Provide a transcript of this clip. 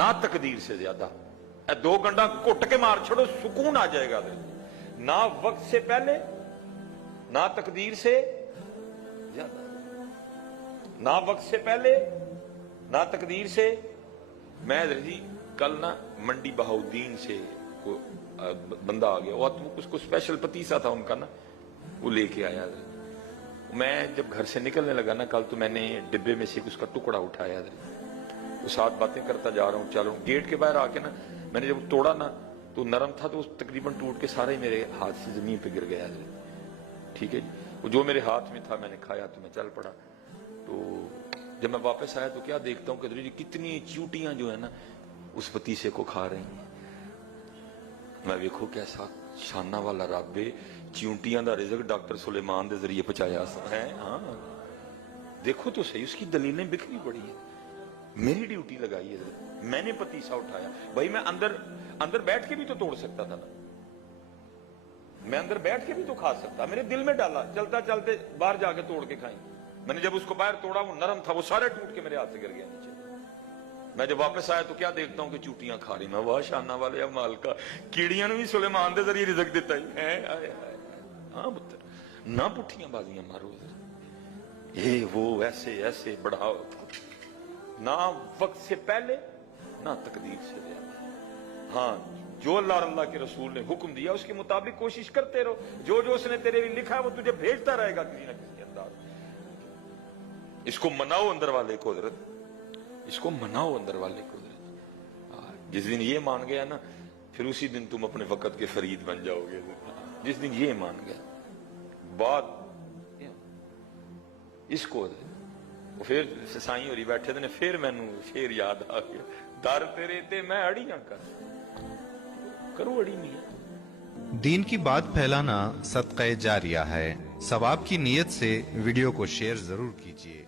ना तकदीर से ज्यादा। दो गंडा घुट के मार छोड़ो, सुकून आ जाएगा। ना वक्त से पहले, ना तकदीर से ज्यादा। ना वक्त से पहले, ना तकदीर से। मैं जी कल ना मंडी बहाउद्दीन से को बंदा आ गया, वो उसको स्पेशल पतीसा था उनका ना, वो लेके आया। मैं जब घर से निकलने लगा ना कल, तो मैंने डिब्बे में से उसका टुकड़ा उठाया, वो साथ बातें करता जा रहा हूँ, चल रहा हूँ। गेट के बाहर आके ना मैंने जब तोड़ा ना तो नरम था, तो तकरीबन टूट के सारा ही मेरे हाथ से जमीन पे गिर गया। ठीक है जी, वो जो मेरे हाथ में था मैंने खाया, तो मैं चल पड़ा। तो जब मैं वापस आया तो क्या देखता हूँ कि कितनी चींटियां जो है ना उस पतीसे को खा रही हैं। मैं देखो कैसा शाना वाला रब है, चींटियां दा रिज़्क डॉक्टर सुलेमान के जरिए पहुंचाया है। हाँ देखो तो सही, उसकी दलीलें बिखरी पड़ी है। मेरी ड्यूटी लगाई है, मैंने पतीसा उठाया। भाई मैं अंदर बैठ के भी तो तोड़ सकता था ना, मैं अंदर बैठ के भी तो खा सकता। मेरे दिल में डाला, चलता चलते बाहर जाके तोड़ के खाएंगे। मैंने जब उसको बाहर तोड़ा, वो नरम था, वो सारे टूट के मेरे हाथ से गिर गया नीचे। मैं जब वापस आया तो क्या देखता हूं कि चूटियां खा रही। मैं वाह शाना वाले माल का, कीड़ियां भी सुलेमान के जरिए रिज़्क देता ही है। हाँ पुत्र, ना पुठियां बाजियां मारो, ये वो ऐसे ऐसे बढ़ाओ। ना वक्त से पहले, ना तकदीर से ज्यादा। हाँ, जो अल्लाह के रसूल ने हुक्म दिया उसके मुताबिक कोशिश करते रहो। जो जो उसने तेरे लिए लिखा है वो तुझे भेजता रहेगा किसी ना किसी अंदाज। इसको मनाओ अंदर वाले को हजरत, इसको मनाओ अंदर वाले को हजरत। जिस दिन ये मान गया ना, फिर उसी दिन तुम अपने वक्त के फरीद बन जाओगे। जिस दिन ये मान गया बात इसको, फिर साई होरी बैठे थे, फिर मैनू शेर याद आ गया, दर तेरे ते मैं अड़ियां करो अड़ी नहीं। दीन की बात फैलाना सदक़े जारिया है। सवाब की नीयत से वीडियो को शेयर जरूर कीजिए।